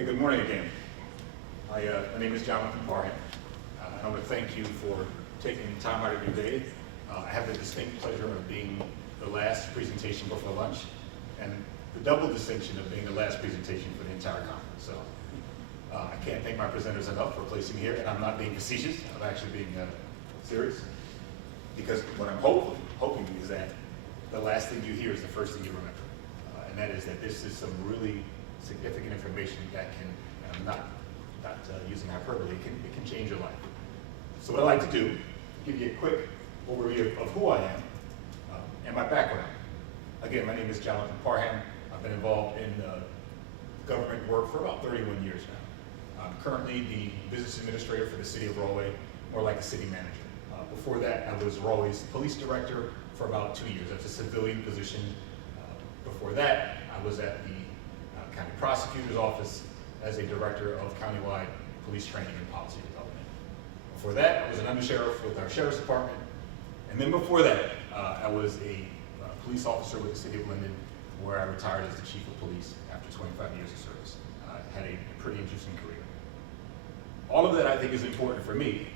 Okay, good morning again. My name is Jonathan Parham, and I want to thank you for taking time out of your day. I have the distinct pleasure of being the last presentation before lunch, and the double distinction of being the last presentation for the entire conference. So I can't thank my presenters enough for placing me here, and I'm not being facetious, I'm actually being serious, because what I'm hoping is that the last thing you hear is the first thing you remember, and that is that this is some really significant information that can, and I'm not using hyperbole, it can change your life. So what I like to do, give you a quick overview of who I am and my background. Again, my name is Jonathan Parham. I've been involved in government work for about 31 years now. I'm currently the business administrator for the city of Rahway, more like a city manager. Before that, I was Rahway's police director for about 2 years. That's a civilian position. Before that, I was at the county prosecutor's office as a director of countywide police training and policy development. Before that, I was an undersheriff with our sheriff's department. And then before that, I was a police officer with the city of Linden, where I retired as the chief of police after 25 years of service. I had a pretty interesting career. All of that I think is important for me.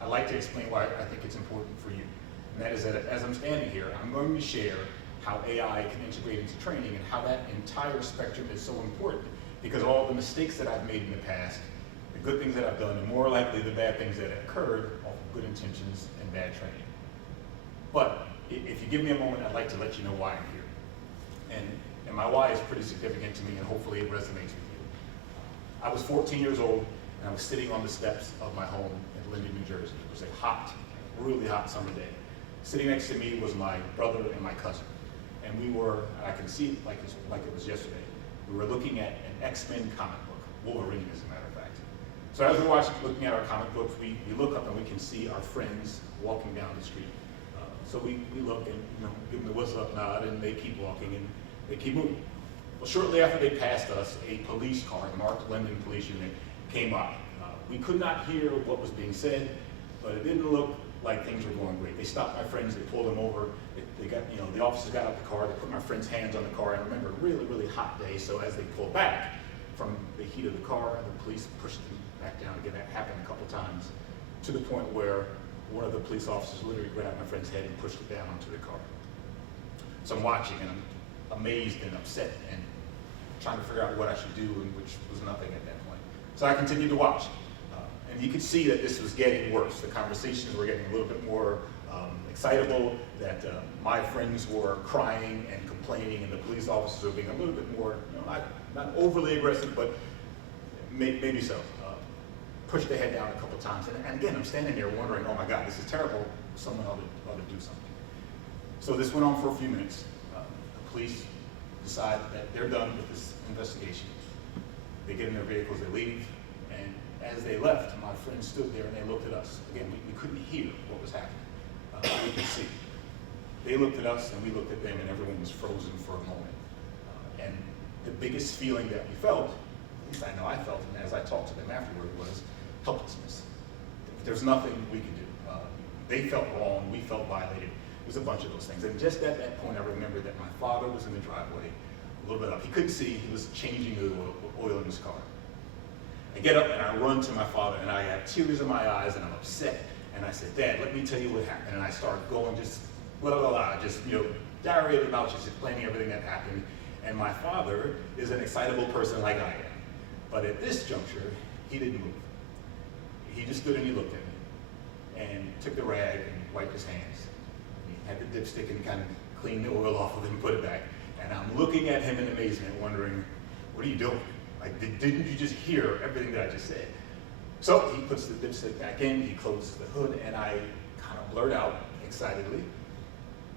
I'd like to explain why I think it's important for you. And that is that as I'm standing here, I'm going to share how AI can integrate into training and how that entire spectrum is so important, because all the mistakes that I've made in the past, the good things that I've done, and more likely the bad things that occurred off of good intentions and bad training. But if you give me a moment, I'd like to let you know why I'm here. And my why is pretty significant to me, and hopefully it resonates with you. I was 14 years old, and I was sitting on the steps of my home in Linden, New Jersey. It was a hot, really hot summer day. Sitting next to me was my brother and my cousin. And we were, I can see it like it was yesterday, we were looking at an X-Men comic book, Wolverine as a matter of fact. So as we're looking at our comic books, we look up and we can see our friends walking down the street. So we look and give them the whistle up nod, and they keep walking and they keep moving. Well, shortly after they passed us, a police car, marked Linden Police Unit, came by. We could not hear what was being said, but it didn't look like things were going great. They stopped my friends, they pulled them over, they got, the officers got out the car, they put my friend's hands on the car. I remember a really, really hot day, so as they pulled back from the heat of the car, the police pushed them back down. Again, that happened a couple times, to the point where one of the police officers literally grabbed my friend's head and pushed it down onto the car. So I'm watching, and I'm amazed and upset and trying to figure out what I should do, and which was nothing at that point. So I continued to watch. And you could see that this was getting worse. The conversations were getting a little bit more excitable, that my friends were crying and complaining, and the police officers were being a little bit more, not overly aggressive, but maybe so. Pushed their head down a couple times. And again, I'm standing there wondering, oh my God, this is terrible. Someone ought to do something. So this went on for a few minutes. The police decide that they're done with this investigation. They get in their vehicles, they leave, and as they left, my friends stood there and they looked at us. Again, we couldn't hear what was happening. We could see. They looked at us and we looked at them, and everyone was frozen for a moment. And the biggest feeling that we felt, at least I know I felt, and as I talked to them afterward, was helplessness. There's nothing we could do. They felt wrong, we felt violated. It was a bunch of those things. And just at that point, I remember that my father was in the driveway, a little bit up. He couldn't see, he was changing the oil in his car. I get up and I run to my father, and I have tears in my eyes, and I'm upset. And I said, Dad, let me tell you what happened. And I start going just blah, blah, blah, just, diarrhea about just explaining everything that happened. And my father is an excitable person like I am. But at this juncture, he didn't move. He just stood and he looked at me and took the rag and wiped his hands. He had the dipstick and kind of cleaned the oil off of it and put it back. And I'm looking at him in amazement, wondering, what are you doing? Like, didn't you just hear everything that I just said? So he puts the dipstick back in, he closes the hood, and I kind of blurt out excitedly,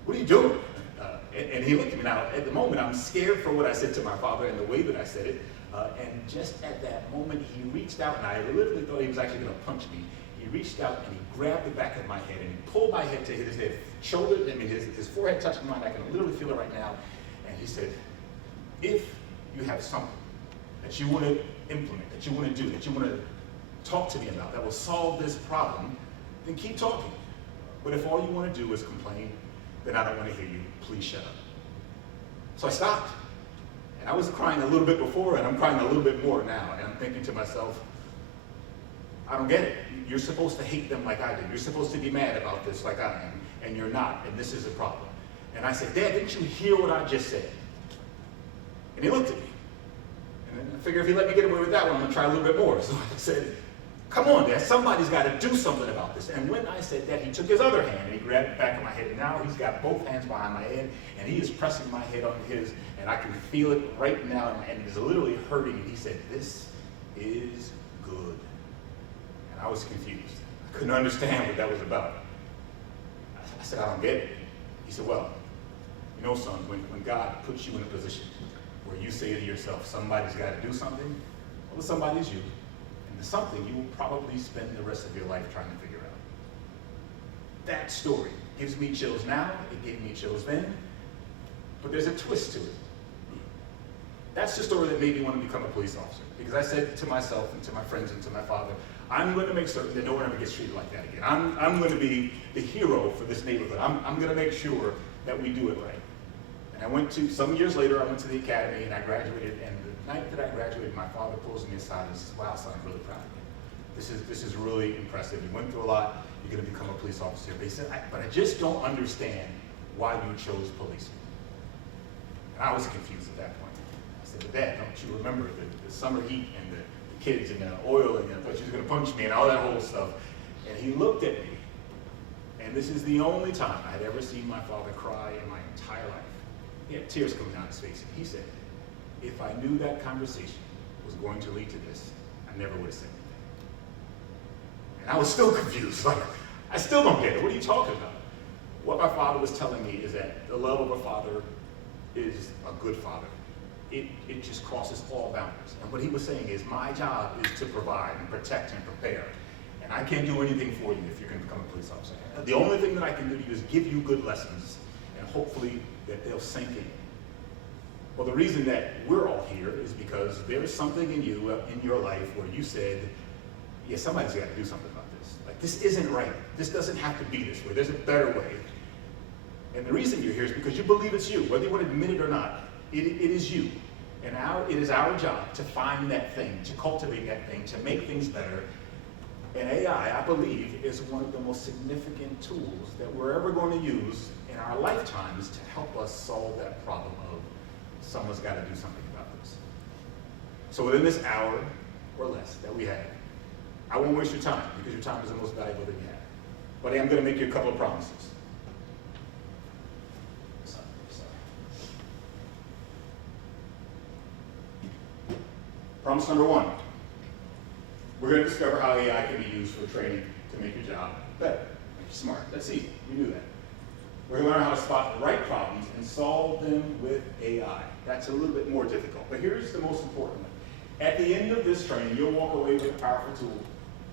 what are you doing? And he looked at me. Now, at the moment, I'm scared for what I said to my father and the way that I said it. And just at that moment, he reached out, and I literally thought he was actually going to punch me. He reached out and he grabbed the back of my head and he pulled my head to hit his head, shoulder, his forehead touching mine. I can literally feel it right now. And he said, if you have something that you want to implement, that you want to do, that you want to talk to me about, that will solve this problem, then keep talking. But if all you want to do is complain, then I don't want to hear you. Please shut up. So I stopped. And I was crying a little bit before, and I'm crying a little bit more now. And I'm thinking to myself, I don't get it. You're supposed to hate them like I do. You're supposed to be mad about this like I am, and you're not, and this is a problem. And I said, Dad, didn't you hear what I just said? And he looked at me. And I figured if he let me get away with that one, I'm going to try a little bit more. So I said, come on, Dad, somebody's got to do something about this. And when I said that, he took his other hand and he grabbed the back of my head. And now he's got both hands behind my head, and he is pressing my head on his, and I can feel it right now, and it is literally hurting. And he said, this is good. And I was confused. I couldn't understand what that was about. I said, I don't get it. He said, well, you know, son, when God puts you in a position where you say to yourself, somebody's got to do something, well, the somebody's you. And the something you will probably spend the rest of your life trying to figure out. That story gives me chills now. It gave me chills then. But there's a twist to it. That's the story that made me want to become a police officer. Because I said to myself and to my friends and to my father, I'm going to make certain that no one ever gets treated like that again. I'm going to be the hero for this neighborhood. I'm going to make sure that we do it right. And I went to, some years later, I went to the academy and I graduated. And the night that I graduated, my father pulls me aside and says, wow, son, I'm really proud of you. This is really impressive. You went through a lot. You're going to become a police officer. But he said, but I just don't understand why you chose policing. And I was confused at that point. I said, but Dad, don't you remember the summer heat and the kids and the oil, and I thought she was going to punch me and all that whole stuff. And he looked at me, and this is the only time I had ever seen my father cry in my entire life. He had tears coming down his face, and he said, if I knew that conversation was going to lead to this, I never would have said anything. And I was still confused. Like, I still don't get it. What are you talking about? What my father was telling me is that the love of a father is a good father. It just crosses all boundaries. And what he was saying is, my job is to provide and protect and prepare. And I can't do anything for you if you're going to become a police officer. The only thing that I can do to you is give you good lessons, and hopefully that they'll sink in. Well, the reason that we're all here is because there's something in you, in your life, where you said, yeah, somebody's got to do something about this. Like, this isn't right. This doesn't have to be this way. There's a better way. And the reason you're here is because you believe it's you, whether you want to admit it or not. It is you. And it is our job to find that thing, to cultivate that thing, to make things better. And AI, I believe, is one of the most significant tools that we're ever going to use in our lifetimes to help us solve that problem of someone's got to do something about this. So within this hour or less that we have, I won't waste your time, because your time is the most valuable thing you have. But I am going to make you a couple of promises. Promise number one, we're going to discover how AI can be used for training to make your job better, make you smart. That's easy, we knew that. We're going to learn how to spot the right problems and solve them with AI. That's a little bit more difficult, but here's the most important one. At the end of this training, you'll walk away with a powerful tool.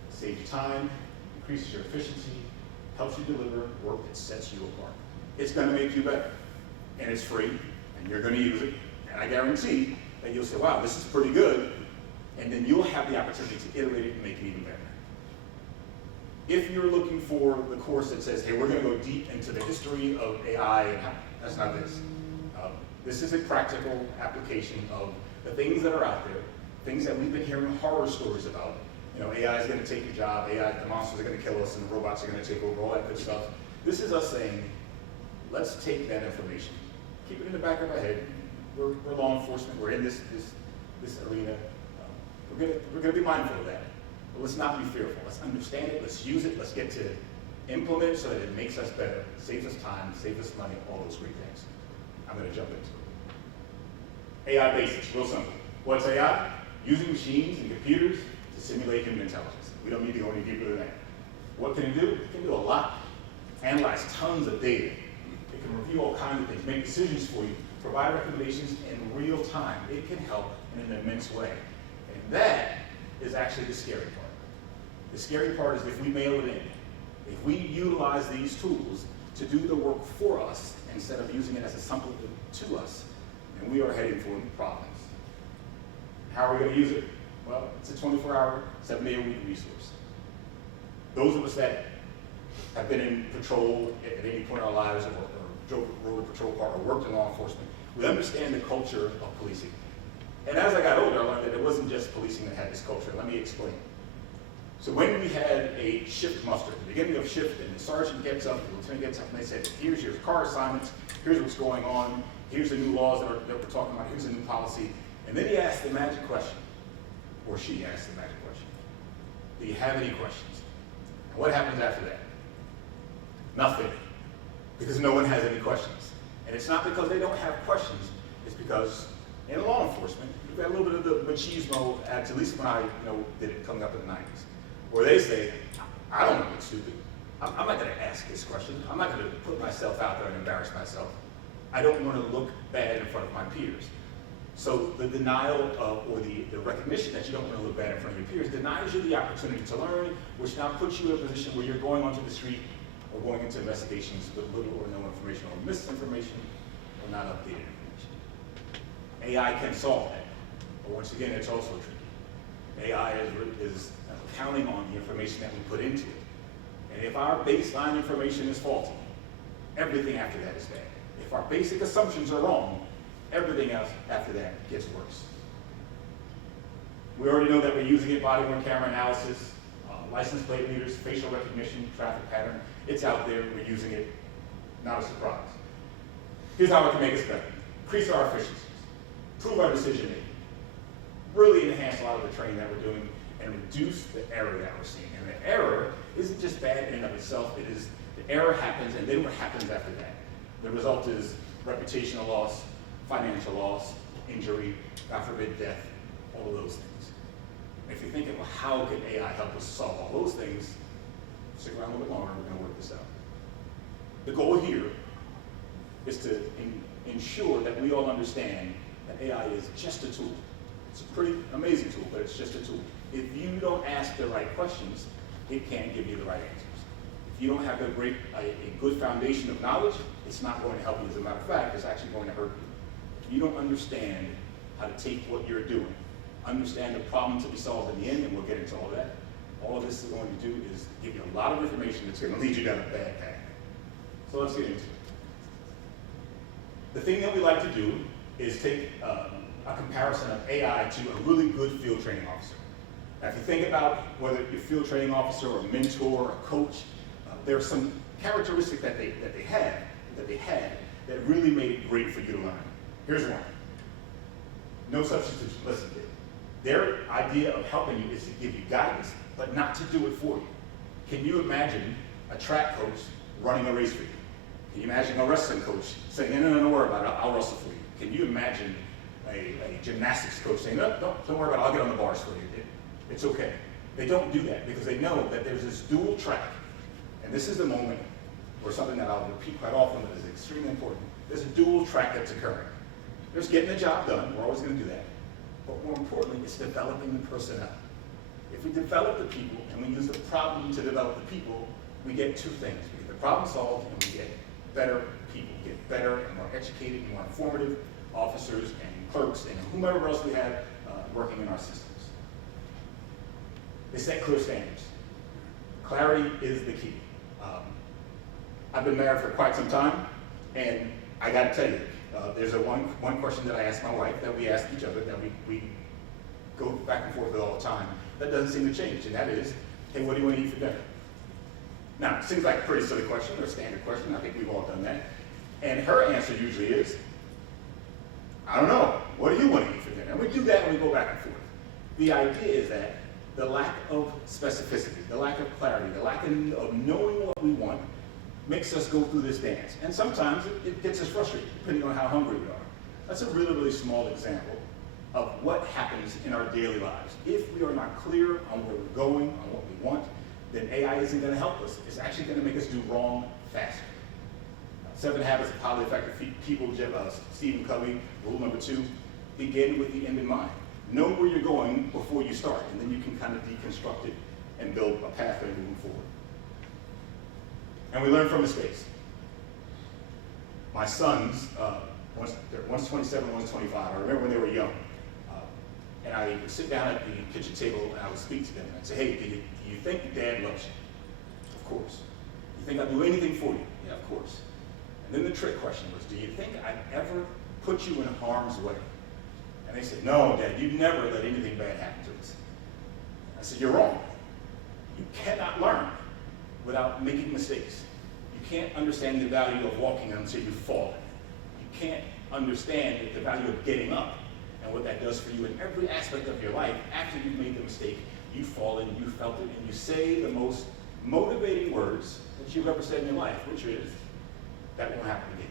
It saves you time, increases your efficiency, helps you deliver work that sets you apart. It's going to make you better, and it's free, and you're going to use it, and I guarantee that you'll say, wow, this is pretty good. And then you'll have the opportunity to iterate it and make it even better. If you're looking for the course that says, hey, we're going to go deep into the history of AI, and that's not this. This is a practical application of the things that are out there, things that we've been hearing horror stories about. You know, AI is going to take your job, AI, the monsters are going to kill us, and the robots are going to take over, all that good stuff. This is us saying, let's take that information, keep it in the back of our head. We're law enforcement, we're in this arena. We're going to be mindful of that. But let's not be fearful. Let's understand it, let's use it, let's get to implement it so that it makes us better, saves us time, saves us money, all those great things. I'm going to jump into it. AI basics, real simple. What's AI? Using machines and computers to simulate human intelligence. We don't need to go any deeper than that. What can it do? It can do a lot. Analyze tons of data. It can review all kinds of things, make decisions for you, provide recommendations in real time. It can help in an immense way. And that is actually the scary part. The scary part is if we mail it in, if we utilize these tools to do the work for us instead of using it as a supplement to us, then we are heading for problems. How are we going to use it? Well, it's a 24-hour, 7-day-a-week resource. Those of us that have been in patrol at any point in our lives, or drove a road patrol car, or worked in law enforcement, We understand the culture of policing. And as I got older, I learned that it wasn't just policing that had this culture. Let me explain. So when we had a shift muster, at the beginning of shift, and the sergeant gets up, the lieutenant gets up, and they said, here's your car assignments, here's what's going on, here's the new laws that we're talking about, here's the new policy. And then he asked the magic question, or she asked the magic question. Do you have any questions? And what happens after that? Nothing, because no one has any questions. And it's not because they don't have questions, it's because in law enforcement, you've got a little bit of the machismo, at least when I did it coming up in the 90s, where they say, I don't know what's stupid. I'm not gonna ask this question. I'm not gonna put myself out there and embarrass myself. I don't wanna look bad in front of my peers. So the denial or the recognition that you don't wanna look bad in front of your peers denies you the opportunity to learn, which now puts you in a position where you're going onto the street or going into investigations with little or no information or misinformation or not updated information. AI can solve that, but once again, it's also tricky. AI is counting on the information that we put into it. And if our baseline information is faulty, everything after that is bad. If our basic assumptions are wrong, everything else after that gets worse. We already know that we're using it, body-worn camera analysis, license plate readers, facial recognition, traffic pattern. It's out there, we're using it, not a surprise. Here's how it can make us better. Increase our efficiencies, improve our decision making, really enhance a lot of the training that we're doing, and reduce the error that we're seeing. And the error isn't just bad in and of itself, it is the error happens, and then what happens after that? The result is reputational loss, financial loss, injury, God forbid death, all of those things. And if you're thinking, well, how can AI help us solve all those things? Stick around a little bit longer, we're gonna work this out. The goal here is to ensure that we all understand that AI is just a tool. It's a pretty amazing tool, but it's just a tool. If you don't ask the right questions, it can't give you the right answers. If you don't have a good foundation of knowledge, it's not going to help you. As a matter of fact, it's actually going to hurt you. If you don't understand how to take what you're doing, understand the problem to be solved in the end, and we'll get into all that, all this is going to do is give you a lot of information that's going to lead you down a bad path. So let's get into it. The thing that we like to do is take a comparison of AI to a really good field training officer. Now, if you think about whether you're a field training officer or a mentor or a coach, there are some characteristics that they had that really made it great for you to learn. Here's one. No substitution. Listen, their idea of helping you is to give you guidance, but not to do it for you. Can you imagine a track coach running a race for you? Can you imagine a wrestling coach saying, no, don't worry about it, I'll wrestle for you? Can you imagine a gymnastics coach saying, no, don't worry about it, I'll get on the bars for you. It's okay. They don't do that because they know that there's this dual track. And this is the moment where something that I'll repeat quite often that is extremely important. There's a dual track that's occurring. There's getting the job done, we're always going to do that. But more importantly, it's developing the personnel. If we develop the people and we use the problem to develop the people, we get two things. We get the problem solved and we get better people. We get better and more educated and more informative officers and clerks and whomever else we have working in our systems. They set clear standards. Clarity is the key. I've been married for quite some time, and I got to tell you, there's one question that I ask my wife that we ask each other that we go back and forth with all the time that doesn't seem to change, and that is, hey, what do you want to eat for dinner? Now, it seems like a pretty silly question or a standard question. I think we've all done that. And her answer usually is, I don't know. What do you want to eat for dinner? And we do that and we go back and forth. The idea is that the lack of specificity, the lack of clarity, the lack of knowing what we want makes us go through this dance. And sometimes it gets us frustrated, depending on how hungry we are. That's a really, really small example of what happens in our daily lives. If we are not clear on where we're going, on what we want, then AI isn't going to help us. It's actually going to make us do wrong faster. 7 Habits of Highly Effective People, Stephen Covey, rule number 2, begin with the end in mind. Know where you're going before you start, and then you can kind of deconstruct it and build a pathway moving forward. And we learn from mistakes. My sons, one's 27, one's 25. I remember when they were young. And I would sit down at the kitchen table and I would speak to them. And I'd say, hey, do you think Dad loves you? Of course. You think I'd do anything for you? Yeah, of course. And then the trick question was, do you think I'd ever put you in harm's way. And they said, no, Dad, you'd never let anything bad happen to us. I said, you're wrong. You cannot learn without making mistakes. You can't understand the value of walking until you've fallen. You can't understand the value of getting up and what that does for you in every aspect of your life. After you've made the mistake, you've fallen, you felt it, and you say the most motivating words that you've ever said in your life, which is, that won't happen again.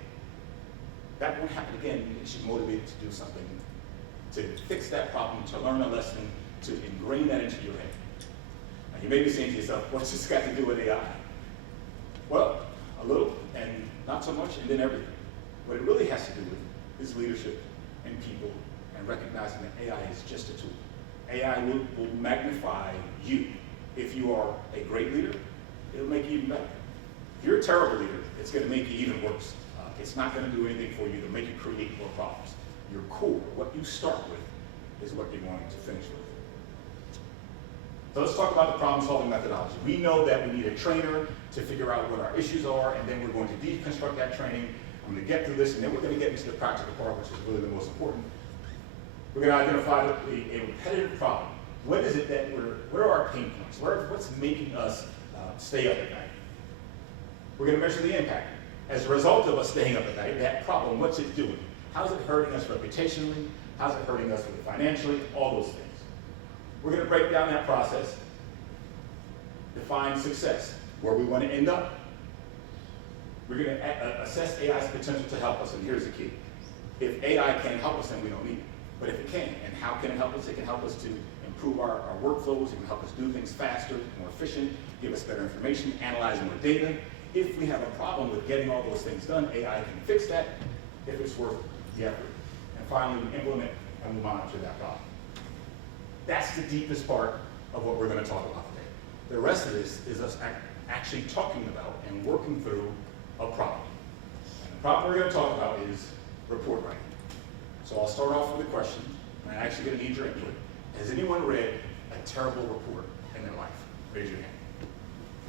That won't happen again. It should motivate you to do something, to fix that problem, to learn a lesson, to ingrain that into your head. Now, you may be saying to yourself, what's this got to do with AI? Well, a little, and not so much, and then everything. What it really has to do with is leadership and people, and recognizing that AI is just a tool. AI will magnify you. If you are a great leader, it'll make you even better. If you're a terrible leader, it's going to make you even worse. It's not going to do anything for you to make you create more problems. Your core, what you start with, is what you're going to finish with. So let's talk about the problem-solving methodology. We know that we need a trainer to figure out what our issues are, and then we're going to deconstruct that training. I'm going to get through this, and then we're going to get into the practical part, which is really the most important. We're going to identify a repetitive problem. What is it that what are our pain points? What's making us stay up at night? We're going to measure the impact. As a result of us staying up at night, that problem, what's it doing? How's it hurting us reputationally? How's it hurting us financially? All those things. We're going to break down that process, define success, where we want to end up. We're going to assess AI's potential to help us, and here's the key. If AI can't help us, then we don't need it. But if it can, and how can it help us? It can help us to improve our workflows. It can help us do things faster, more efficient, give us better information, analyze more data. If we have a problem with getting all those things done, AI can fix that if it's worth the effort. And finally, we implement and we monitor that problem. That's the deepest part of what we're going to talk about today. The rest of this is us actually talking about and working through a problem. And the problem we're going to talk about is report writing. So I'll start off with a question, and I'm actually going to need your input. Has anyone read a terrible report in their life? Raise your hand.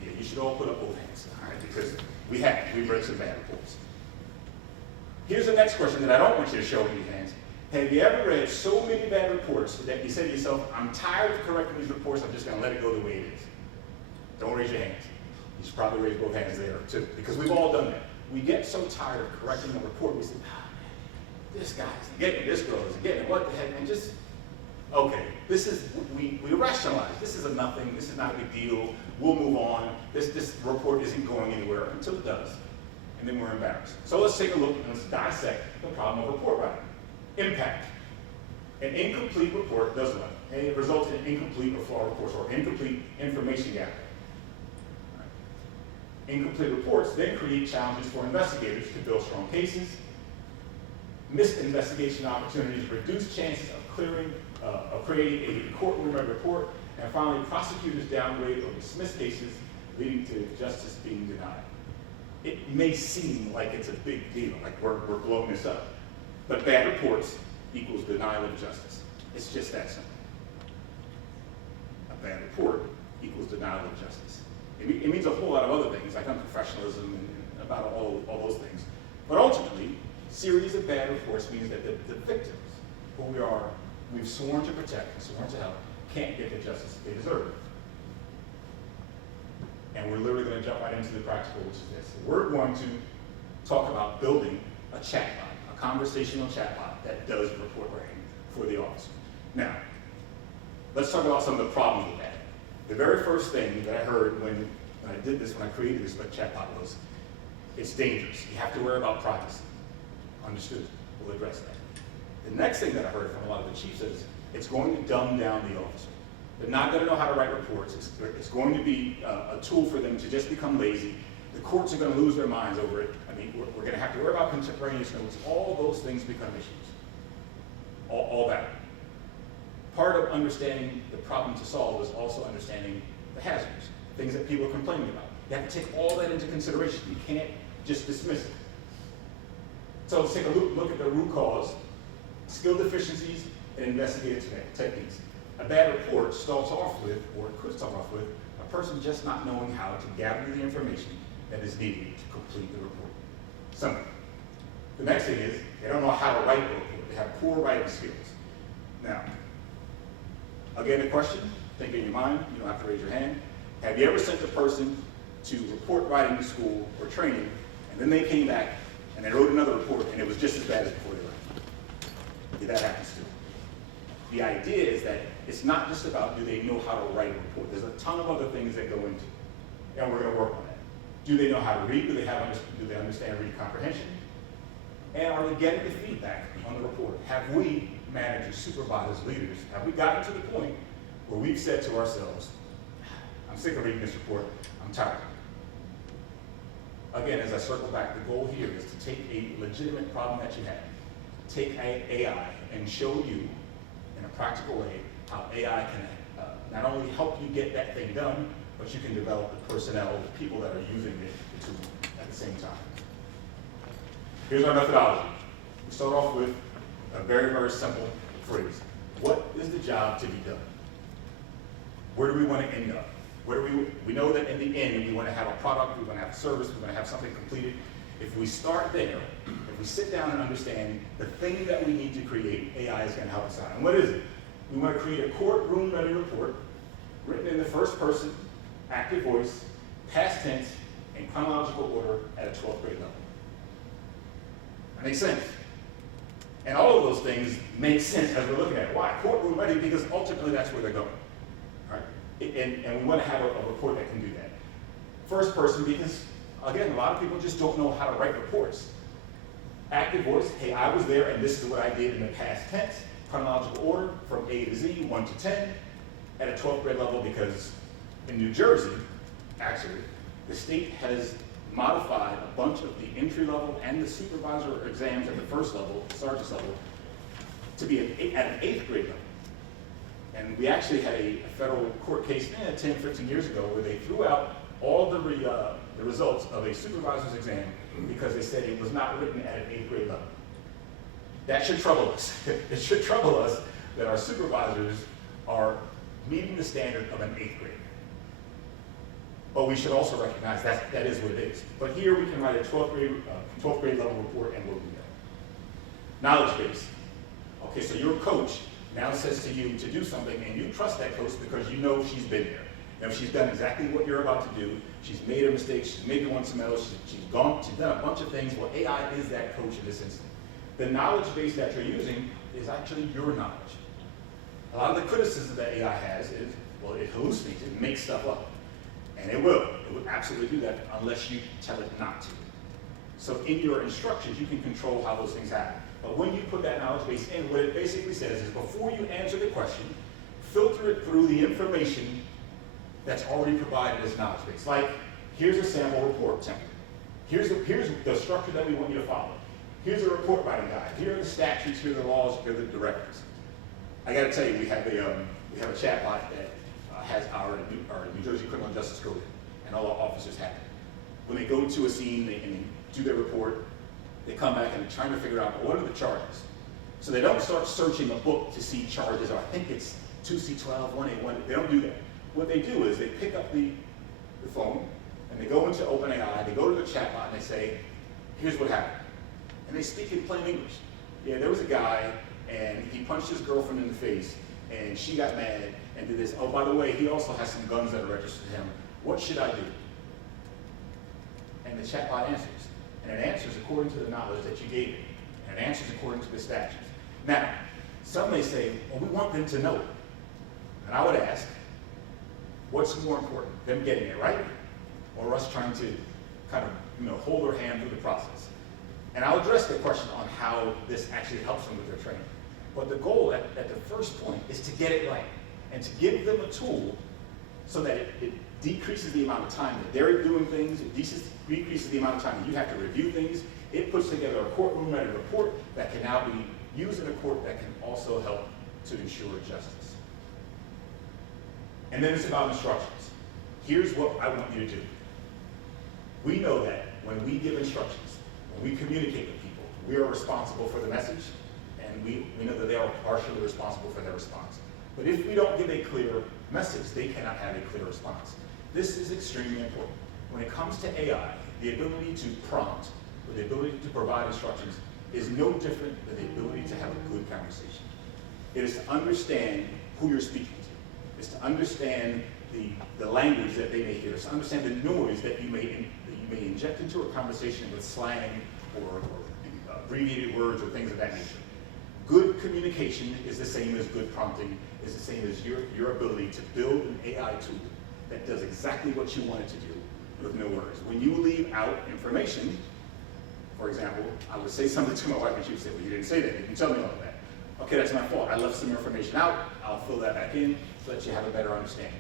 Yeah, you should all put up both hands, all right, because we've read some bad reports. Here's the next question that I don't want you to show me your hands. Have you ever read so many bad reports that you say to yourself, I'm tired of correcting these reports, I'm just going to let it go the way it is? Don't raise your hands. You should probably raise both hands there, too, because we've all done that. We get so tired of correcting a report, we say, this guy's getting it, this girl isn't getting it, what the heck, and just, okay, we rationalize, this is a nothing, this is not a big deal, we'll move on, this report isn't going anywhere until it does, and then we're embarrassed. So let's take a look and let's dissect the problem of report writing. Impact. An incomplete report does what? It results in incomplete or flawed reports, or incomplete information gathering. Right. Incomplete reports then create challenges for investigators to build strong cases. Missed investigation opportunities reduce chances of creating a courtroom-ready report, and finally, prosecutors downgrade or dismiss cases, leading to justice being denied. It may seem like it's a big deal, like we're blowing this up, but bad reports equals denial of justice. It's just that simple. A bad report equals denial of justice. It means a whole lot of other things, like unprofessionalism and about all those things. But ultimately, series of bad reports means that the victims, who we've sworn to protect and sworn to help, can't get the justice they deserve. And we're literally going to jump right into the practical, which is this. We're going to talk about building a chatbot, a conversational chatbot that does report writing for the officer. Now, let's talk about some of the problems with that. The very first thing that I heard when I did this, when I created this chatbot, was it's dangerous. You have to worry about privacy. Understood. We'll address that. The next thing that I heard from a lot of the chiefs is it's going to dumb down the officer. They're not going to know how to write reports. It's going to be a tool for them to just become lazy. The courts are going to lose their minds over it. I mean, we're going to have to worry about contemporaneous notes. All those things become issues. All that. Part of understanding the problem to solve is also understanding the hazards, things that people are complaining about. You have to take all that into consideration. You can't just dismiss it. So let's take a look at the root cause, skill deficiencies, and investigative techniques. A bad report starts off with, or it could start off with, a person just not knowing how to gather the information that is needed to complete the report. Simple. The next thing is they don't know how to write a report. They have poor writing skills. Now, again, the question, think in your mind, you don't have to raise your hand. Have you ever sent a person to report writing to school or training, and then they came back and they wrote another report and it was just as bad as before they left? Yeah, that happens too. The idea is that it's not just about do they know how to write a report. There's a ton of other things that go into it, and we're going to work on that. Do they know how to read? Do they understand read comprehension? And are they getting the feedback on the report? Have we, managers, supervisors, leaders, have we gotten to the point where we've said to ourselves, I'm sick of reading this report, I'm tired. Again, as I circle back, the goal here is to take a legitimate problem that you have, take AI and show you in a practical way how AI can not only help you get that thing done, but you can develop the personnel, the people that are using the tool at the same time. Here's our methodology. We start off with a very, very simple phrase. What is the job to be done? Where do we want to end up? We know that in the end, we want to have a product, we want to have a service, we want to have something completed. If we start there, if we sit down and understand the thing that we need to create, AI is going to help us out. And what is it? We want to create a courtroom-ready report written in the first person, active voice, past tense, in chronological order at a 12th grade level. That makes sense. And all of those things make sense as we're looking at it. Why? Courtroom ready, because ultimately that's where they're going. Right? And we want to have a report that can do that. First person, because again, a lot of people just don't know how to write reports. Active voice, hey, I was there and this is what I did in the past tense, chronological order from A to Z, 1 to 10, at a 12th grade level, because in New Jersey, actually, the state has modified a bunch of the entry level and the supervisor exams at the first level, sergeant's level, to be at an 8th grade level. And we actually had a federal court case 10, 15 years ago where they threw out all the results of a supervisor's exam because they said it was not written at an 8th grade level. That should trouble us. It should trouble us that our supervisors are meeting the standard of an 8th grade. But we should also recognize that is what it is. But here we can write a 12th grade level report and we'll do that. Knowledge base. Okay, so your coach now says to you to do something and you trust that coach because you know she's been there. You know, she's done exactly what you're about to do. She's made a mistake, she's maybe won some medals, she's done a bunch of things. Well, AI is that coach in this instance. The knowledge base that you're using is actually your knowledge. A lot of the criticism that AI has is, well, it hallucinates, it makes stuff up. And it will absolutely do that unless you tell it not to. So in your instructions, you can control how those things happen. But when you put that knowledge base in, what it basically says is before you answer the question, filter it through the information that's already provided as knowledge base. Like, here's a sample report template. Here's the structure that we want you to follow. Here's a report writing guide. Here are the statutes, here are the laws, here are the directives. I got to tell you, we have a chatbot that has our New Jersey Criminal Justice Code, and all our officers have it. When they go to a scene and do their report, they come back and they're trying to figure out what are the charges. So they don't start searching a book to see charges, or I think it's 2C12, 1A1. They don't do that. What they do is they pick up the phone and they go into OpenAI, they go to the chatbot and they say, here's what happened. And they speak in plain English. Yeah, there was a guy and he punched his girlfriend in the face and she got mad and did this. Oh, by the way, he also has some guns that are registered to him. What should I do? And the chatbot answers. And it answers according to the knowledge that you gave it. And it answers according to the statutes. Now, some may say, well, we want them to know it. And I would ask, what's more important, them getting it right, or us trying to kind of hold their hand through the process? And I'll address the question on how this actually helps them with their training. But the goal at the first point is to get it right and to give them a tool so that it decreases the amount of time that they're doing things, it decreases the amount of time that you have to review things. It puts together a courtroom-ready report that can now be used in a court that can also help to ensure justice. And then it's about instructions. Here's what I want you to do. We know that when we give instructions, when we communicate with people, we are responsible for the message, and we know that they are partially responsible for their response. But if we don't give a clear message, they cannot have a clear response. This is extremely important. When it comes to AI, the ability to prompt, or the ability to provide instructions is no different than the ability to have a good conversation. It is to understand who you're speaking to. It's to understand the language that they may hear. It's to understand the noise that you may inject into a conversation with slang or abbreviated words or things of that nature. Good communication is the same as good prompting, is the same as your ability to build an AI tool that does exactly what you want it to do with no words. When you leave out information, for example, I would say something to my wife and she would say, well, you didn't say that, you didn't tell me all of that. Okay, that's my fault. I left some information out. I'll fill that back in so that you have a better understanding.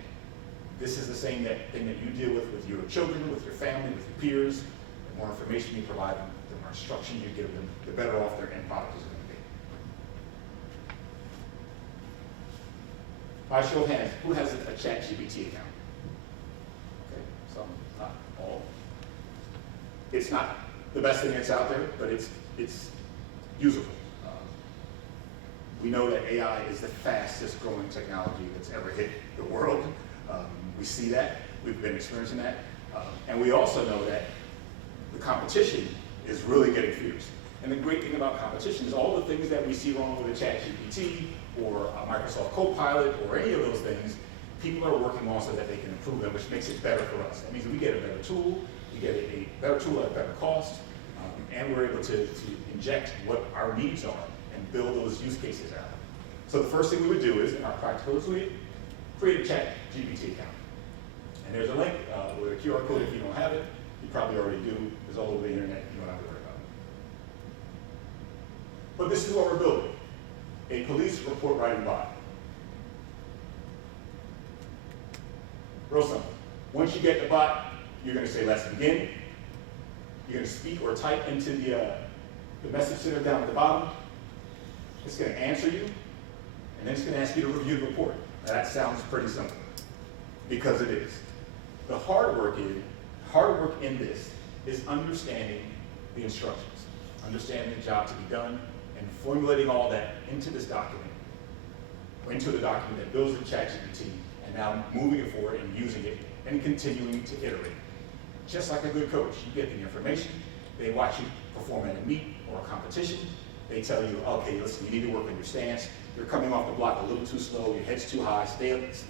This is the same thing that you deal with your children, with your family, with your peers. The more information you provide them, the more instruction you give them, the better off their end product is going to be. By show of hands, who has a ChatGPT account? Okay, some, not all. It's not the best thing that's out there, but it's usable. We know that AI is the fastest growing technology that's ever hit the world. We see that, we've been experiencing that. And we also know that the competition is really getting fierce. And the great thing about competition is all the things that we see wrong with a ChatGPT or a Microsoft Copilot or any of those things, people are working on so that they can improve them, which makes it better for us. That means we get a better tool, we get a better tool at a better cost, and we're able to inject what our needs are and build those use cases out. So the first thing we would do is, in our practical suite, create a ChatGPT account. And there's a link with a QR code if you don't have it. You probably already do. It's all over the internet. You don't have to worry about it. But this is what we're building. A police report writing bot. Real simple. Once you get the bot, you're going to say, let's begin. You're going to speak or type into the message center down at the bottom. It's going to answer you, and then it's going to ask you to review the report. Now, that sounds pretty simple, because it is. The hard work in this is understanding the instructions, understanding the job to be done, and formulating all that into this document, into the document that builds the ChatGPT, and now moving it forward and using it and continuing to iterate. Just like a good coach, you get the information, they watch you perform at a meet or a competition, they tell you, okay, listen, you need to work on your stance, you're coming off the block a little too slow, your head's too high,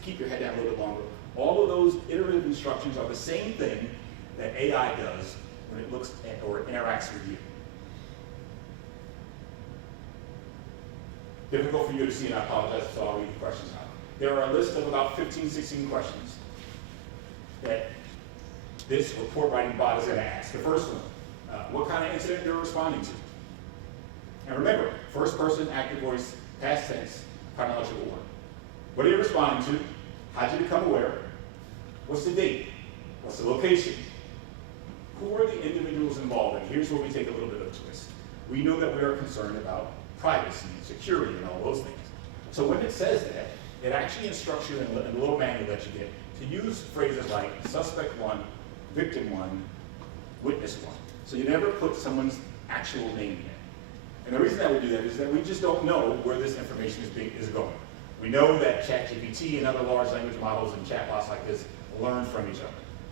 keep your head down a little bit longer. All of those iterative instructions are the same thing that AI does when it looks at or interacts with you. Difficult for you to see, and I apologize, so I'll read the questions out. There are a list of about 15, 16 questions that this report writing bot is going to ask. The first one, what kind of incident you're responding to? And remember, first person, active voice, past tense, chronological order. What are you responding to? How did you become aware? What's the date? What's the location? Who are the individuals involved? And here's where we take a little bit of a twist. We know that we are concerned about privacy, security, and all those things. So when it says that, it actually instructs you in a little manual that you get to use phrases like suspect one, victim one, witness one. So you never put someone's actual name in. And the reason that we do that is that we just don't know where this information is going. We know that ChatGPT and other large language models and chatbots like this learn from each other.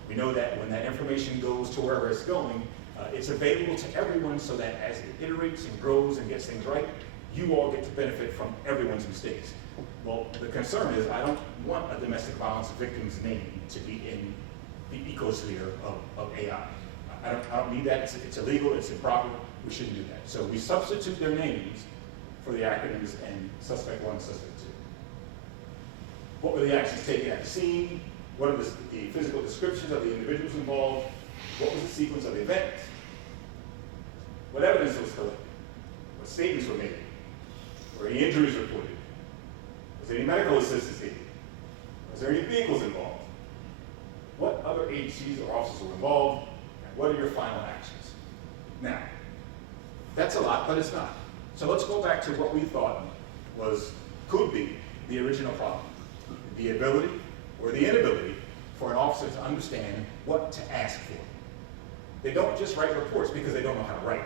We know that when that information goes to wherever it's going, it's available to everyone so that as it iterates and grows and gets things right, you all get to benefit from everyone's mistakes. Well, the concern is I don't want a domestic violence victim's name to be in the ecosphere of AI. I don't need that. It's illegal, it's improper. We shouldn't do that. So we substitute their names for the acronyms and suspect one, suspect two. What were the actions taken at the scene? What are the physical descriptions of the individuals involved? What was the sequence of the event? What evidence was collected? What statements were made? Were any injuries reported? Was there any medical assistance needed? Was there any vehicles involved? What other agencies or officers were involved? And what are your final actions? Now, that's a lot, but it's not. So let's go back to what we thought could be the original problem. The ability or the inability for an officer to understand what to ask for. They don't just write reports because they don't know how to write.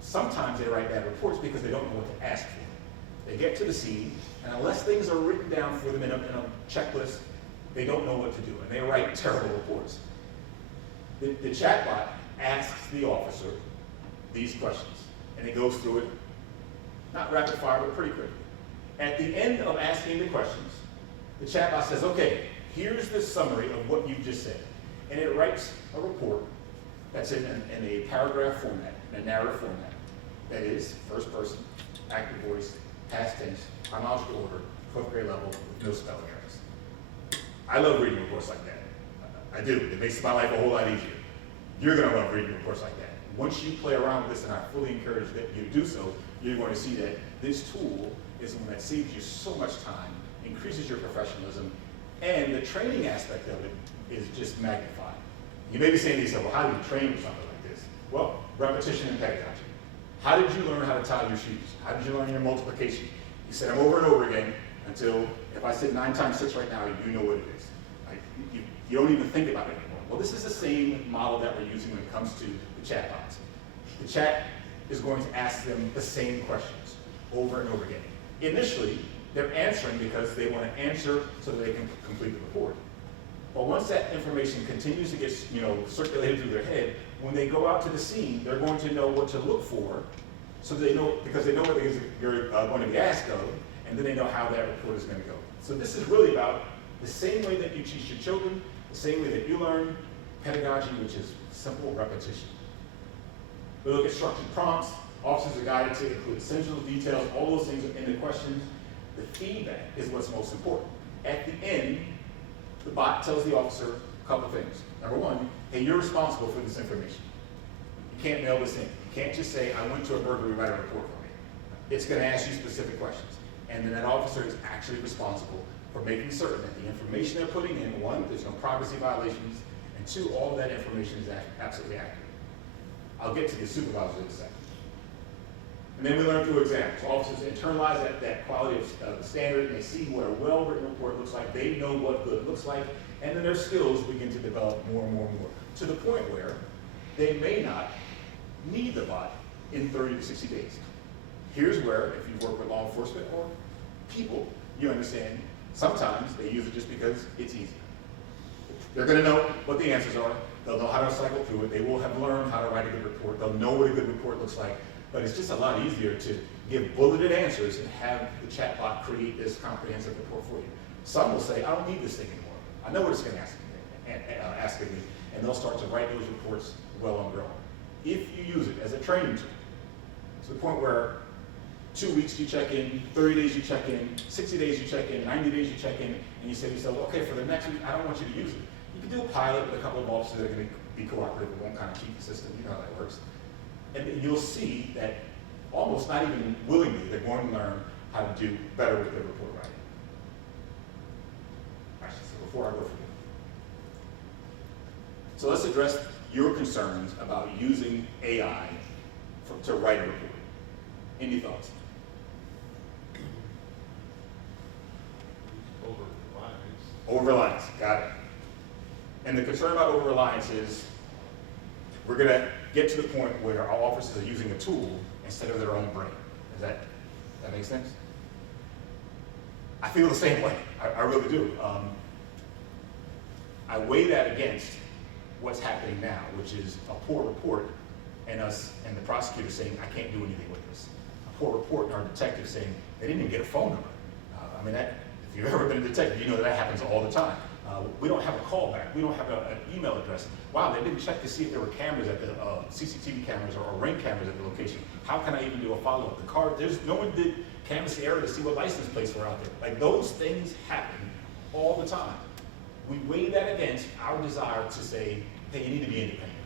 Sometimes they write bad reports because they don't know what to ask for. They get to the scene, and unless things are written down for them in a checklist, they don't know what to do, and they write terrible reports. The chatbot asks the officer these questions. and it goes through it, not rapid fire, but pretty quickly. At the end of asking the questions, the chatbot says, okay, here's the summary of what you just said. And it writes a report that's in a paragraph format, in a narrative format. That is, first person, active voice, past tense, chronological order, 12th grade level, with no spelling errors. I love reading reports like that. I do. It makes my life a whole lot easier. You're going to love reading reports like that. Once you play around with this, and I fully encourage that you do so, you're going to see that this tool is one that saves you so much time, increases your professionalism, and the training aspect of it is just magnified. You may be saying to yourself, well, how do you train for something like this? Well, repetition and pedagogy. How did you learn how to tie your shoes? How did you learn your multiplication? You said them over and over again until, if I said 9 times 6 right now, you know what it is. Like, you don't even think about it anymore. Well, this is the same model that we're using when it comes to the chatbots. The chat is going to ask them the same questions over and over again. Initially, they're answering because they want to answer so that they can complete the report. But once that information continues to get circulated through their head, when they go out to the scene, they're going to know what to look for, so they know, because they know what you're going to be asked of, and then they know how that report is going to go. So this is really about the same way that you teach your children, the same way that you learn pedagogy, which is simple repetition. We look at structured prompts. Officers are guided to include essential details, all those things in the questions. The feedback is what's most important. At the end, the bot tells the officer a couple of things. Number one, hey, you're responsible for this information. You can't mail this in. You can't just say, I went to a burglary, write a report for me. It's going to ask you specific questions. And then that officer is actually responsible for making certain that the information they're putting in, one, there's no privacy violations, and two, all of that information is absolutely accurate. I'll get to the supervisor in a second. And then we learn through examples. Officers internalize that quality of the standard, and they see what a well-written report looks like. They know what good looks like, and then their skills begin to develop more and more and more, to the point where they may not need the bot in 30 to 60 days. Here's where, if you work with law enforcement or people, you understand sometimes they use it just because it's easy. They're going to know what the answers are. They'll know how to cycle through it. They will have learned how to write a good report. They'll know what a good report looks like. But it's just a lot easier to give bulleted answers and have the chatbot create this comprehensive report for you. Some will say, I don't need this thing anymore. I know what it's going to ask of me, and they'll start to write those reports well on their own. If you use it as a training tool, to the point where 2 weeks you check in, 30 days you check in, 60 days you check in, 90 days you check in, and you say to yourself, okay, for the next week, I don't want you to use it. You can do a pilot with a couple of officers that are going to be cooperative and won't kind of cheat the system. You know how that works. And you'll see that almost not even willingly, they're going to learn how to do better with their report writing. Actually, so before I go further. So let's address your concerns about using AI to write a report. Any thoughts? Over-reliance, got it. And the concern about over-reliance is we're going to get to the point where our officers are using a tool instead of their own brain. Does that make sense? I feel the same way. I really do. I weigh that against what's happening now, which is a poor report and us and the prosecutor saying, I can't do anything with this. A poor report and our detective saying, they didn't even get a phone number. I mean, if you've ever been a detective, you know that happens all the time. We don't have a callback. We don't have an email address. Wow, they didn't check to see if there were cameras at the CCTV cameras or ring cameras at the location. How can I even do a follow-up? The car, no one did canvass the area to see what license plates were out there. Like, those things happen all the time. We weigh that against our desire to say, hey, you need to be independent.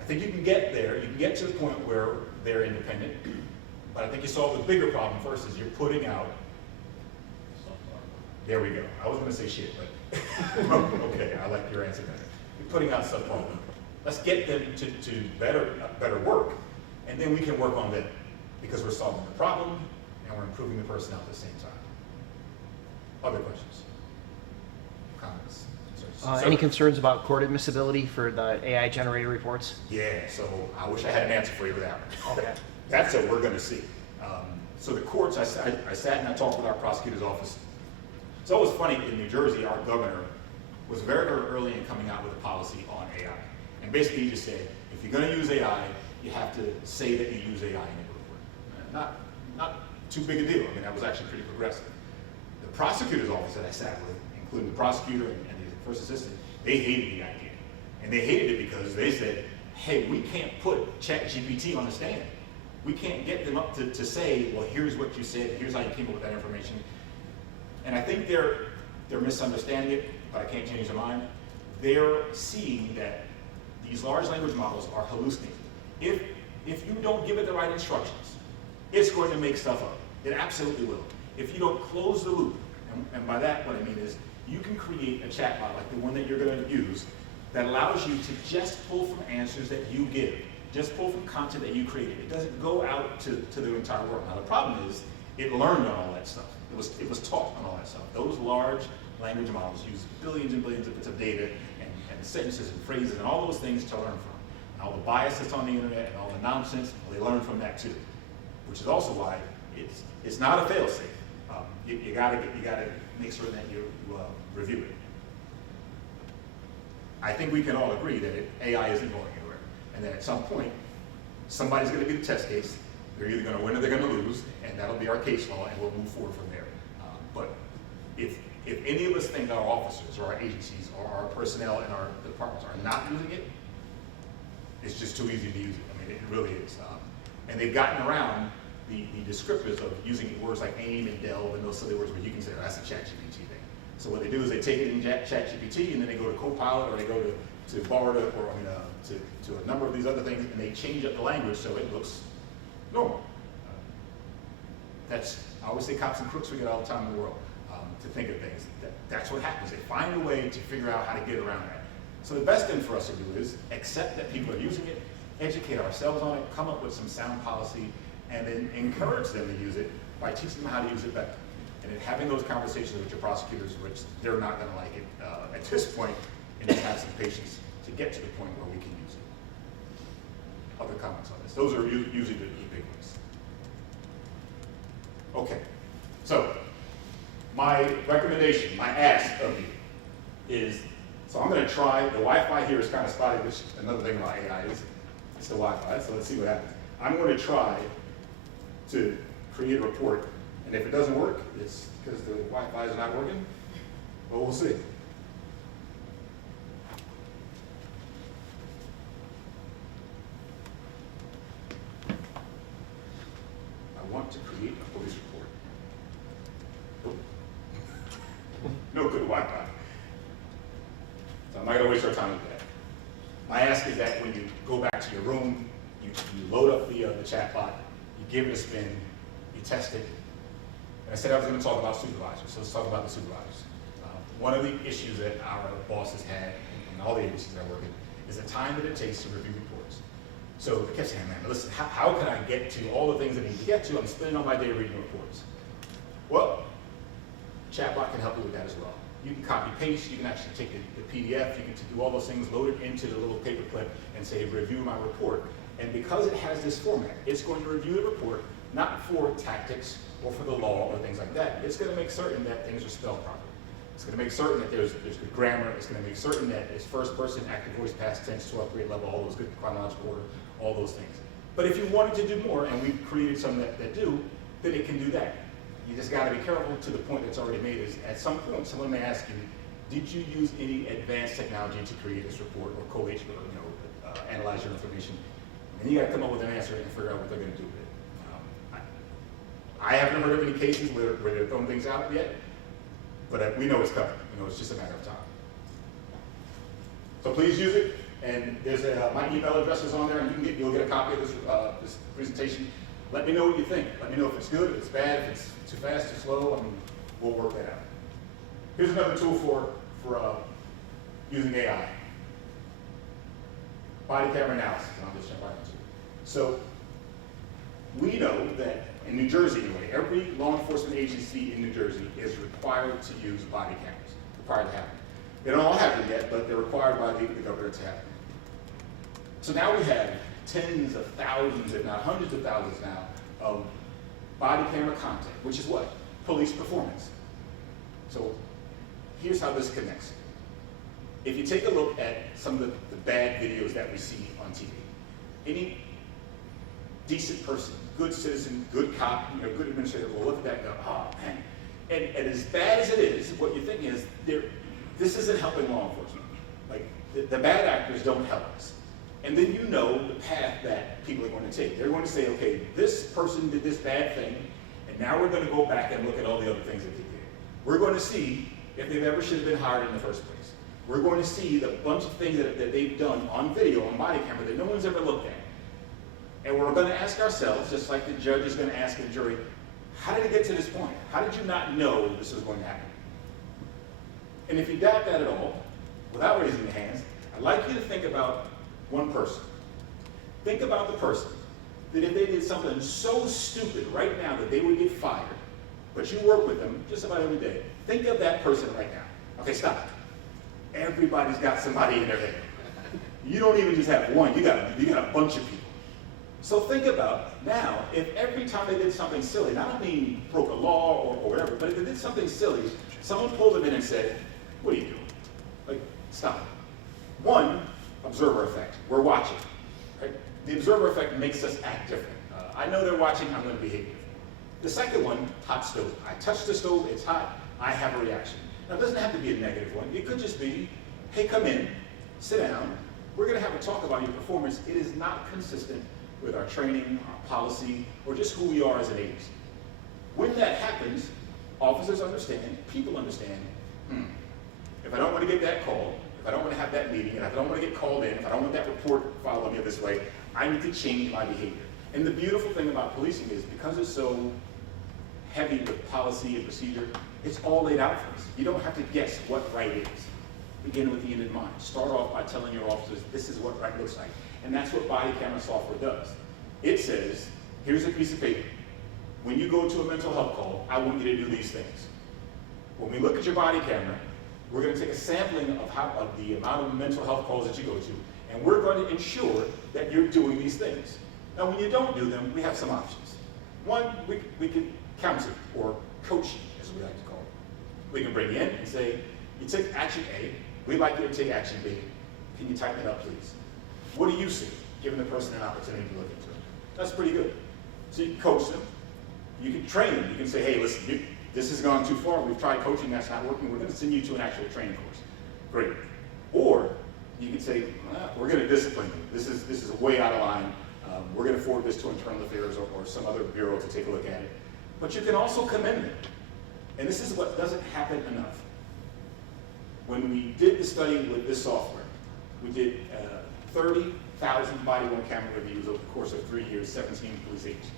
I think you can get there. You can get to the point where they're independent. But I think you solve the bigger problem first is you're putting out. There we go. I was going to say shit, but okay, I like your answer better. You're putting out subpar. Let's get them to better work, and then we can work on them because we're solving the problem and we're improving the personnel at the same time. Other questions? Comments? Any concerns about court admissibility for the AI-generated reports? Yeah, so I wish I had an answer for you for that one. Okay. That's what we're going to see. So the courts, I sat and I talked with our prosecutor's office. It's always funny, in New Jersey, our governor was very, very early in coming out with a policy on AI. And basically he just said, if you're going to use AI, you have to say that you use AI in your report. Not too big a deal. I mean, that was actually pretty progressive. The prosecutor's office that I sat with, including the prosecutor and the first assistant, they hated the idea. And they hated it because they said, hey, we can't put ChatGPT on the stand. We can't get them up to say, well, here's what you said, here's how you came up with that information. And I think they're misunderstanding it, but I can't change their mind. They're seeing that these large language models are hallucinating. If you don't give it the right instructions, it's going to make stuff up. It absolutely will. If you don't close the loop, and by that what I mean is, you can create a chatbot like the one that you're going to use that allows you to just pull from answers that you give, just pull from content that you created. It doesn't go out to the entire world. Now the problem is, it learned on all that stuff. It was taught on all that stuff. Those large language models use billions and billions of bits of data and sentences and phrases and all those things to learn from. And all the bias that's on the internet and all the nonsense, well, they learn from that too. Which is also why it's not a fail-safe. You gotta make sure that you review it. I think we can all agree that AI isn't going anywhere, and that at some point, somebody's going to be the test case. They're either going to win or they're going to lose, and that'll be our case law, and we'll move forward from there. But if any of us think our officers or our agencies or our personnel in our departments are not using it, it's just too easy to use it. I mean, it really is. And they've gotten around the descriptors of using words like aim and delve and those silly words where you can say, oh, that's a ChatGPT thing. So what they do is they take it in ChatGPT and then they go to Copilot or they go to Bard or to a number of these other things, and they change up the language so it looks normal. I always say cops and crooks, we get all the time in the world to think of things. That's what happens. They find a way to figure out how to get around that. So the best thing for us to do is accept that people are using it, educate ourselves on it, come up with some sound policy, and then encourage them to use it by teaching them how to use it better. And then having those conversations with your prosecutors, which they're not going to like it at this point, and just have some patience to get to the point where we can use it. Other comments on this? Those are usually the big ones. Okay, so my recommendation, my ask of you is, so I'm going to try, the Wi-Fi here is kind of spotty, which another thing about AI is, it's the Wi-Fi, so let's see what happens. I'm going to try to create a report, and if it doesn't work, it's because the Wi-Fi is not working, but we'll see. I want to create a police report. No good Wi-Fi. So I'm not going to waste our time with that. My ask is that when you go back to your room, you load up the chatbot, you give it a spin, you test it. And I said I was going to talk about supervisors, so let's talk about the supervisors. One of the issues that our bosses had, and all the agencies I work in, is the time that it takes to review reports. So I kept saying, man, listen, how can I get to all the things I need to get to? I'm spending all my day reading reports. Well, chatbot can help you with that as well. You can copy paste, you can actually take the PDF, you can do all those things, load it into the little paper clip and say, review my report. And because it has this format, it's going to review the report, not for tactics or for the law or things like that. It's going to make certain that things are spelled properly. It's going to make certain that there's good grammar. It's going to make certain that it's first person, active voice, past tense, 12th grade level, all those good chronological order, all those things. But if you wanted to do more, and we've created some that do, then it can do that. You just got to be careful to the point that's already made is at some point someone may ask you, did you use any advanced technology to create this report or collate or analyze your information? And you got to come up with an answer and figure out what they're going to do with it. I haven't heard of any cases where they're throwing things out yet, but we know it's coming. It's just a matter of time. So please use it. And there's my email address is on there, and you'll get a copy of this presentation. Let me know what you think. Let me know if it's good, if it's bad, if it's too fast, too slow. We'll work that out. Here's another tool for using AI. Body camera analysis, and I'll just jump right into it. So we know that in New Jersey anyway, every law enforcement agency in New Jersey is required to use body cameras, required to have them. They don't all have them yet, but they're required by the governor to have them. So now we have tens of thousands, if not hundreds of thousands now, of body camera content, which is what? Police performance. So here's how this connects. If you take a look at some of the bad videos that we see on TV, decent person, good citizen, good cop, good administrator will look at that and go, oh man. And as bad as it is, what you're thinking is, this isn't helping law enforcement. Like, the bad actors don't help us. And then you know the path that people are going to take. They're going to say, okay, this person did this bad thing, and now we're going to go back and look at all the other things that they did. We're going to see if they've ever should have been hired in the first place. We're going to see the bunch of things that they've done on video, on body camera, that no one's ever looked at. And we're going to ask ourselves, just like the judge is going to ask the jury, how did it get to this point? How did you not know this was going to happen? And if you doubt that at all, without raising your hands, I'd like you to think about one person. Think about the person that if they did something so stupid right now that they would get fired, but you work with them just about every day. Think of that person right now. Okay, stop. Everybody's got somebody in their head. You don't even just have one, you got a bunch of people. So think about now, if every time they did something silly, not only broke a law or whatever, but if they did something silly, someone pulled them in and said, what are you doing? Like, stop it. One, observer effect. We're watching. Right? The observer effect makes us act different. I know they're watching, I'm going to behave different. The second one, hot stove. I touch the stove, it's hot, I have a reaction. Now, it doesn't have to be a negative one. It could just be, hey, come in, sit down. We're going to have a talk about your performance. It is not consistent with our training, our policy, or just who we are as an agency. When that happens, officers understand, people understand, if I don't want to get that call, if I don't want to have that meeting, and if I don't want to get called in, if I don't want that report following me this way, I need to change my behavior. And the beautiful thing about policing is because it's so heavy with policy and procedure, it's all laid out for us. You don't have to guess what right is. Begin with the end in mind. Start off by telling your officers, this is what right looks like. And that's what body camera software does. It says, here's a piece of paper. When you go to a mental health call, I want you to do these things. When we look at your body camera, we're going to take a sampling of the amount of mental health calls that you go to, and we're going to ensure that you're doing these things. Now, when you don't do them, we have some options. One, we could counsel or coach you, as we like to call it. We can bring you in and say, you took action A, we'd like you to take action B. Can you tighten it up, please? What do you see? Giving the person an opportunity to look into it. That's pretty good. So you can coach them. You can train them. You can say, hey, listen, this has gone too far. We've tried coaching, that's not working. We're going to send you to an actual training course. Great. Or you can say, we're going to discipline you. This is way out of line. We're going to forward this to Internal Affairs or some other bureau to take a look at it. But you can also commend them. And this is what doesn't happen enough. When we did the study with this software, we did 30,000 body-worn camera reviews over the course of 3 years, 17 police agencies.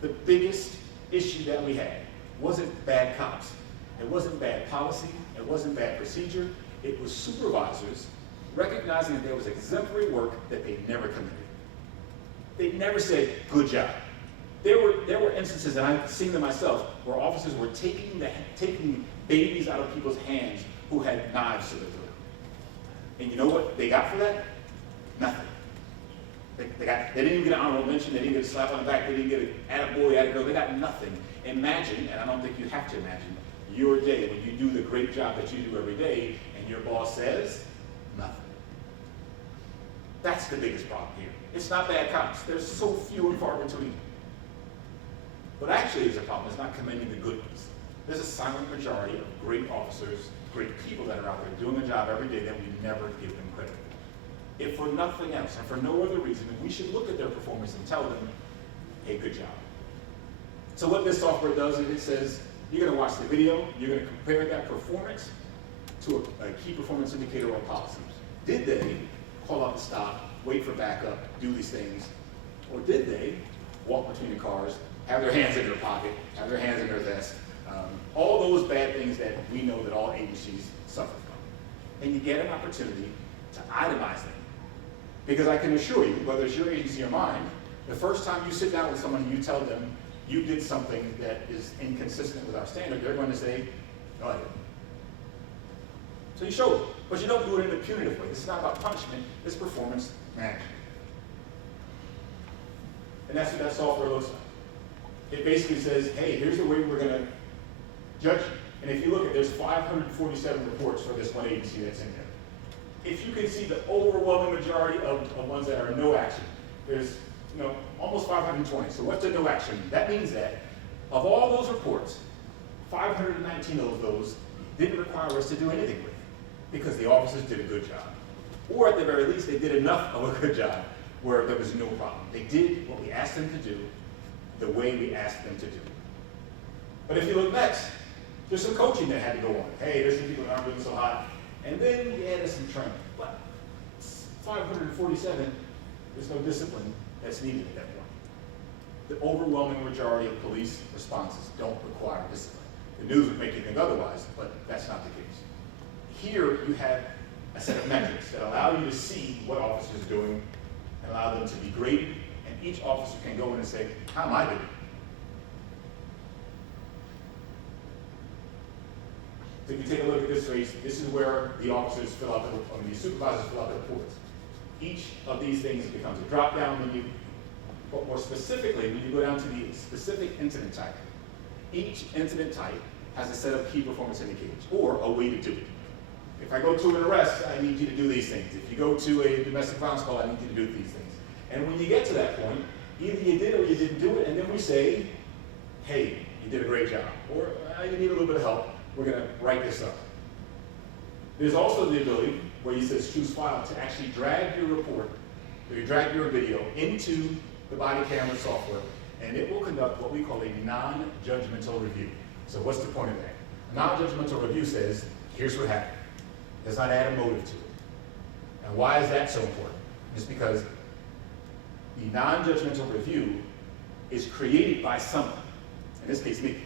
The biggest issue that we had wasn't bad cops. It wasn't bad policy. It wasn't bad procedure. It was supervisors recognizing that there was exemplary work that they never committed. They never said, good job. There were instances, and I've seen them myself, where officers were taking babies out of people's hands who had knives to the throat. And you know what they got for that? Nothing. They didn't even get an honorable mention, they didn't get a slap on the back, they didn't get an attaboy, attagirl, they got nothing. Imagine, and I don't think you have to imagine, your day when you do the great job that you do every day and your boss says, nothing. That's the biggest problem here. It's not bad cops. There's so few and far between. What actually is a problem is not commending the good ones. There's a silent majority of great officers, great people that are out there doing a job every day that we never give them credit for. If for nothing else, and for no other reason, we should look at their performance and tell them, hey, good job. So what this software does is it says, you're going to watch the video, you're going to compare that performance to a key performance indicator or policies. Did they call out the stop, wait for backup, do these things, or did they walk between the cars, have their hands in their pocket, have their hands in their vest, all those bad things that we know that all agencies suffer from. And you get an opportunity to itemize them. Because I can assure you, whether it's your agency or mine, the first time you sit down with someone and you tell them you did something that is inconsistent with our standard, they're going to say, go ahead. So you show it, but you don't do it in a punitive way. This is not about punishment, it's performance management. And that's what that software looks like. It basically says, hey, here's the way we're going to judge you. And if you look at, there's 547 reports for this one agency that's in there. If you can see the overwhelming majority of ones that are no action, there's almost 520. So what's the no action? That means that of all those reports, 519 of those didn't require us to do anything with because the officers did a good job. Or at the very least, they did enough of a good job where there was no problem. They did what we asked them to do the way we asked them to do. But if you look next, there's some coaching that had to go on. Hey, there's some people that aren't doing so hot. And then we added some training. But 547, there's no discipline that's needed at that point. The overwhelming majority of police responses don't require discipline. The news would make you think otherwise, but that's not the case. Here you have a set of metrics that allow you to see what officers are doing and allow them to be graded, and each officer can go in and say, how am I doing? So if you take a look at this race, this is where the officers fill out the supervisors fill out the reports. Each of these things becomes a drop-down menu, but more specifically, when you go down to the specific incident type, each incident type has a set of key performance indicators, or a way to do it. If I go to an arrest, I need you to do these things. If you go to a domestic violence call, I need you to do these things. And when you get to that point, either you did or you didn't do it, and then we say, hey, you did a great job, or you need a little bit of help. We're going to write this up. There's also the ability, where you says choose file, to actually drag your report, or you drag your video into the body camera software, and it will conduct what we call a non-judgmental review. So what's the point of that? A non-judgmental review says, here's what happened. Does not add a motive to it. And why is that so important? It's because the non-judgmental review is created by someone, in this case me.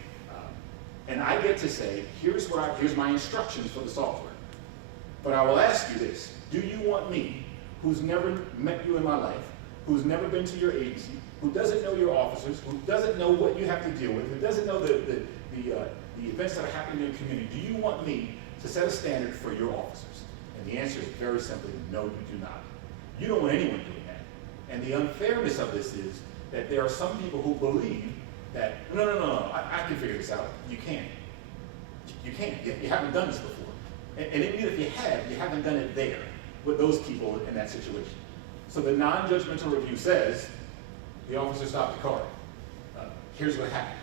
And I get to say, here's my instructions for the software. But I will ask you this: do you want me, who's never met you in my life, who's never been to your agency, who doesn't know your officers, who doesn't know what you have to deal with, who doesn't know the events that are happening in your community, do you want me to set a standard for your officers? And the answer is very simply, no, you do not. You don't want anyone doing that. And the unfairness of this is that there are some people who believe that, no, I can figure this out. You can't. You can't. You haven't done this before. And even if you have, you haven't done it there with those people in that situation. So the non-judgmental review says, the officer stopped the car. Here's what happened.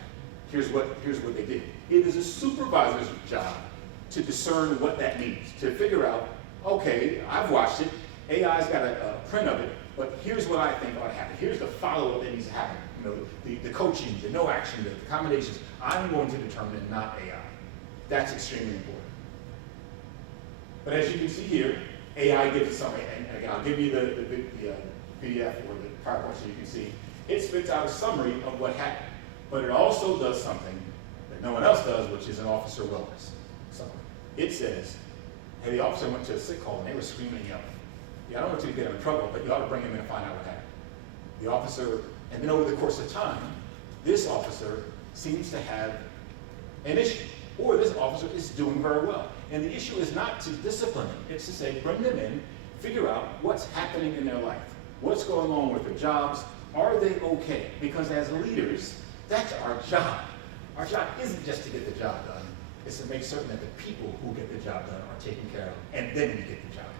Here's what they did. It is a supervisor's job to discern what that means, to figure out, okay, I've watched it, AI's got a print of it, but here's what I think ought to happen. Here's the follow-up that needs to happen. The coaching, the no action, the accommodations, I'm going to determine, not AI. That's extremely important. But as you can see here, AI gives a summary, and again, I'll give you the PDF or the PowerPoint so you can see. It spits out a summary of what happened, but it also does something that no one else does, which is an officer wellness summary. It says, hey, the officer went to a sick call and they were screaming and yelling. Yeah, I don't want you to get him in trouble, but you ought to bring him in and find out what happened. The officer, and then over the course of time, this officer seems to have an issue, or this officer is doing very well. And the issue is not to discipline them, it's to say, bring them in, figure out what's happening in their life, what's going on with their jobs, are they okay? Because as leaders, that's our job. Our job isn't just to get the job done, it's to make certain that the people who get the job done are taken care of, and then we get the job done.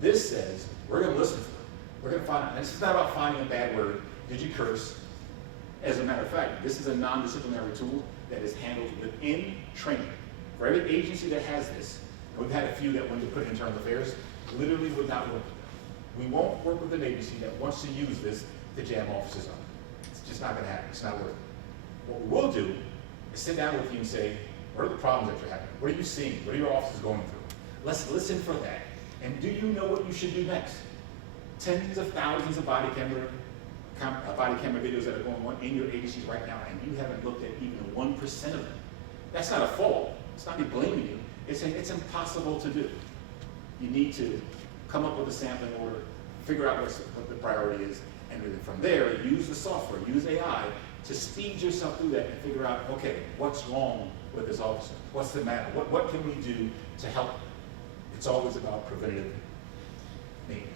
This says, we're going to listen to it. We're going to find out. And this is not about finding a bad word. Did you curse? As a matter of fact, this is a non-disciplinary tool that is handled within training. For every agency that has this, and we've had a few that went to put in internal affairs, literally would not work with them. We won't work with an agency that wants to use this to jam officers up. It's just not going to happen. It's not worth it. What we will do is sit down with you and say, what are the problems that you're having? What are you seeing? What are your officers going through? Let's listen for that. And do you know what you should do next? Tens of thousands of body camera videos that are going on in your agencies right now, and you haven't looked at even 1% of them. That's not a fault. It's not me blaming you. It's saying it's impossible to do. You need to come up with a sampling order, figure out what the priority is, and then from there, use the software, use AI to speed yourself through that and figure out, okay, what's wrong with this officer? What's the matter? What can we do to help? It's always about preventative maintenance.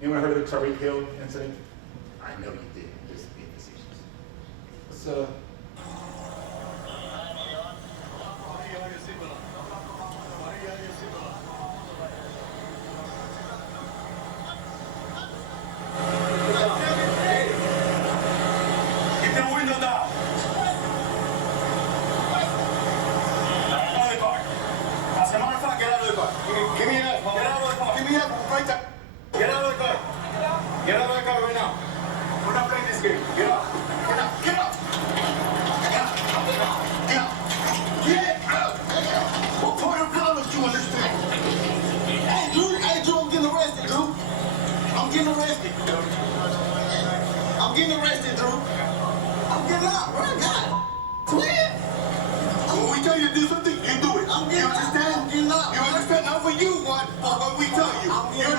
Anyone heard of the Tariq Hill incident? I know you did. Just being facetious. Let's Get out of the car. Give me that right there. Get out of the car. Get out of the car right now. We're not playing this game. Get out. Get out. Get out. Get out. Get out. Get out. Get out. What part of college you understand? Hey, Drew, I'm getting arrested, Drew. I'm getting arrested. I'm getting arrested, Drew. I'm getting out, bro. God. Twin. When we tell you to do something, you do it. I'm getting out. I'm getting out. You understand? Not what you want, but what we tell you. You're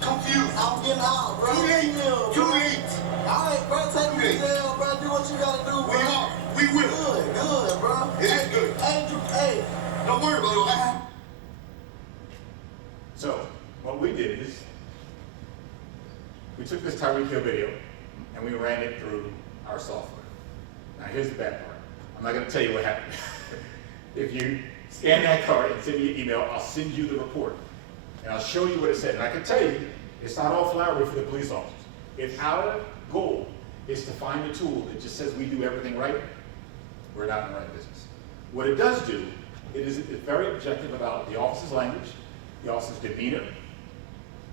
confused. I'm getting out, bro. Too late. Too late. All right, bro. Take me to jail, bro. Do what you gotta do, bro. We will. Good, bro. It is good. Hey. Don't worry about it. So, what we did is, we took this Tyreek Hill video and we ran it through our software. Now here's the bad part. I'm not gonna tell you what happened. If you scan that card and send me an email, I'll send you the report. And I'll show you what it said. And I can tell you, it's not all flowery for the police officers. If our goal is to find a tool that just says we do everything right, we're not in the right business. What it does do, it's very objective about the officer's language, the officer's demeanor,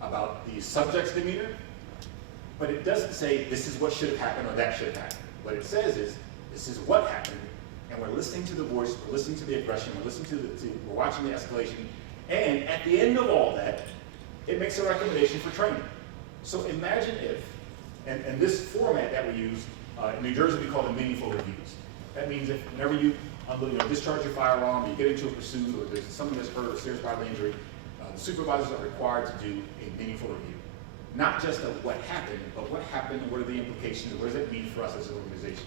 about the subject's demeanor, but it doesn't say this is what should have happened or that should have happened. What it says is, this is what happened, and we're listening to the voice, we're listening to the aggression, we're watching the escalation, and at the end of all that, it makes a recommendation for training. So imagine if, and this format that we use, in New Jersey we call them meaningful reviews. That means if whenever you discharge your firearm, you get into a pursuit, or there's something that's hurt or serious bodily injury, the supervisors are required to do a meaningful review. Not just of what happened, but what happened, what are the implications, what does it mean for us as an organization.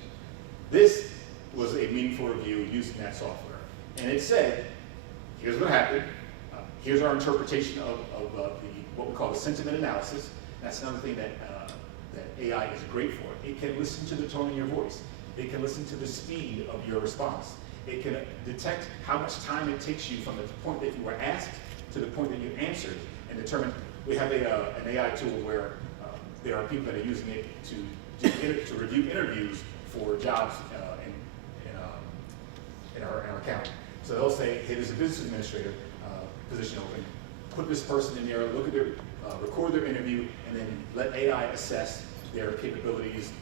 This was a meaningful review using that software. And it said, here's what happened, here's our interpretation of what we call the sentiment analysis. That's another thing that AI is great for. It can listen to the tone of your voice. It can listen to the speed of your response. It can detect how much time it takes you from the point that you were asked to the point that you answered, and determine. We have an AI tool where there are people that are using it to review interviews for jobs in our county. So they'll say, hey, there's a business administrator position open. Put this person in there, look at their, record their interview, and then let AI assess their capabilities,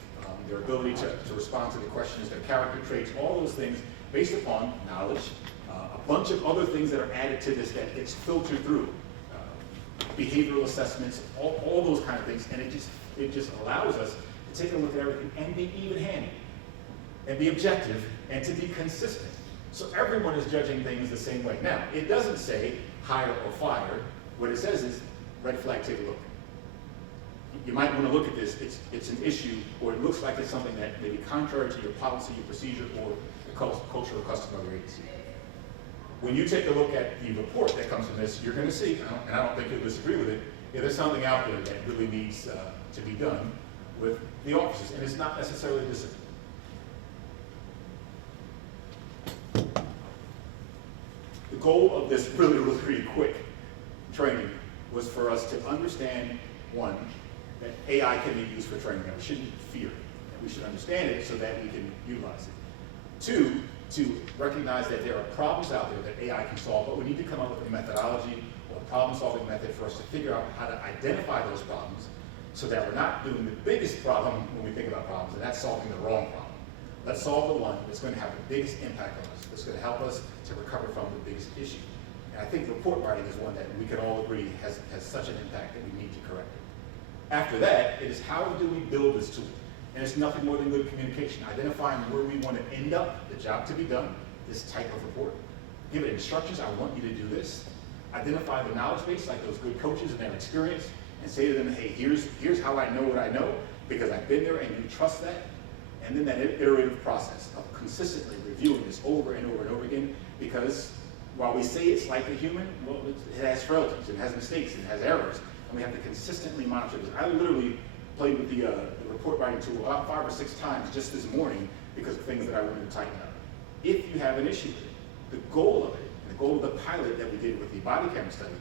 their ability to respond to the questions, their character traits, all those things based upon knowledge, a bunch of other things that are added to this that gets filtered through. Behavioral assessments, all those kind of things, and it just allows us to take a look at everything and be even-handed, and be objective, and to be consistent. So everyone is judging things the same way. Now, it doesn't say hire or fire. What it says is red flag, take a look. You might want to look at this. It's an issue, or it looks like it's something that may be contrary to your policy, your procedure, or the culture or custom of your agency. When you take a look at the report that comes from this, you're going to see, and I don't think you'll disagree with it, there's something out there that really needs to be done with the officers, and it's not necessarily discipline. The goal of this really quick training was for us to understand, one, that AI can be used for training, and we shouldn't fear it, and we should understand it so that we can utilize it. Two, to recognize that there are problems out there that AI can solve, but we need to come up with a methodology or a problem-solving method for us to figure out how to identify those problems so that we're not doing the biggest problem when we think about problems, and that's solving the wrong problem. Let's solve the one that's going to have the biggest impact on us, that's going to help us to recover from the biggest issue. And I think report writing is one that we can all agree has such an impact that we need to correct it. After that, it is how do we build this tool? And it's nothing more than good communication, identifying where we want to end up, the job to be done, this type of report. Give it instructions, I want you to do this. Identify the knowledge base, like those good coaches and their experience, and say to them, hey, here's how I know what I know, because I've been there and you trust that. And then that iterative process of consistently reviewing this over and over and over again, because while we say it's like a human, well, it has frailties, it has mistakes, it has errors, and we have to consistently monitor this. I literally played with the report writing tool about 5 or 6 times just this morning because of things that I wanted to tighten up. If you have an issue with it, the goal of it, and the goal of the pilot that we did with the body camera study,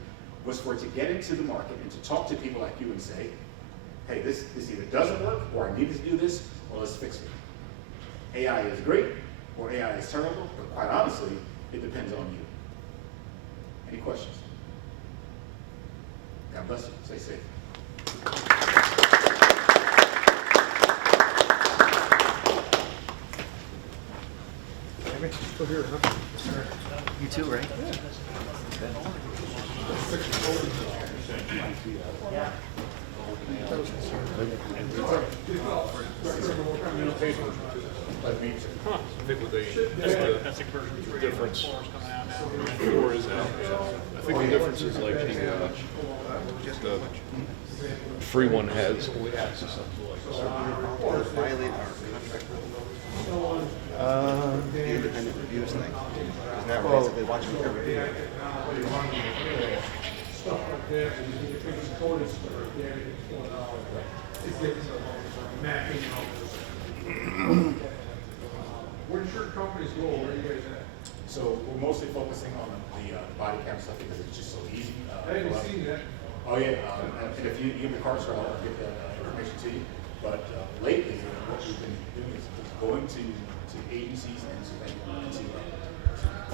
was for it to get into the market and to talk to people like you and say, hey, this either doesn't work, or I need to do this, or let's fix it. AI is great, or AI is terrible, but quite honestly, it depends on you. Any questions? God bless you. Stay safe. You too, right? I think what the difference before is that I think the difference is like the free one has only access up to like a certain Violate our contract rule. The independent reviews thing. Because now we're basically watching every video. Where's your company's goal? Where are you guys at? So we're mostly focusing on the body camera stuff because it's just so easy. I haven't seen that. Oh yeah, and if you give the cards, I'll get that information to you. But lately, what we've been doing is going to agencies and to